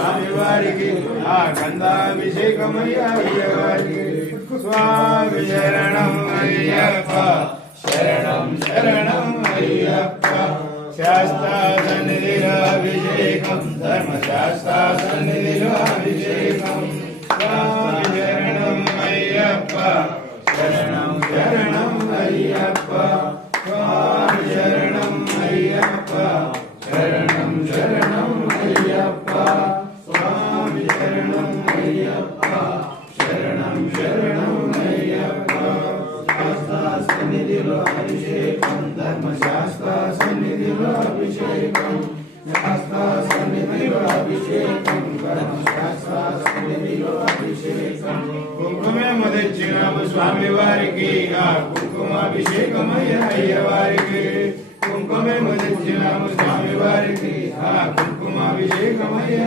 స్వామి వారికి ఆ గంధాభిషేకమయ్య అయ్యవారికి స్వామి శరణం అయ్యప్ప శరణం శరణం అయ్యప్ప శాస్త్ర సన్నిధిలో అభిషేకం ధర్మశాస్త్ర సన్నిధిలో అభిషేకం స్వామి శరణం అయ్యప్ప శరణం శరణం అయ్యప్ప స్వామి శరణం అయ్యప్ప శరణం శరణం అయ్యప్ప స్వామి శరణం అయ్యప్ప శరణం శరణం అయ్యప్ప శాస్త్ర సన్నిధిలో అభిషేకం ధర్మశాస్త్ర సన్నిధిలో అభిషేకం శాస్త్ర సన్నిధిలో అభిషేకం ధర్మశాస్త్ర సన్నిధిలో అభిషేకం కుంకుమేమో తెచ్చినాము స్వామి వారికి ఆ కుంకుమాభిషేకమయ్య అయ్యవారికి కుంకుమేమో తెచ్చినాము స్వామి వారికి ఆ కుంకుమాభిషేకమయ్య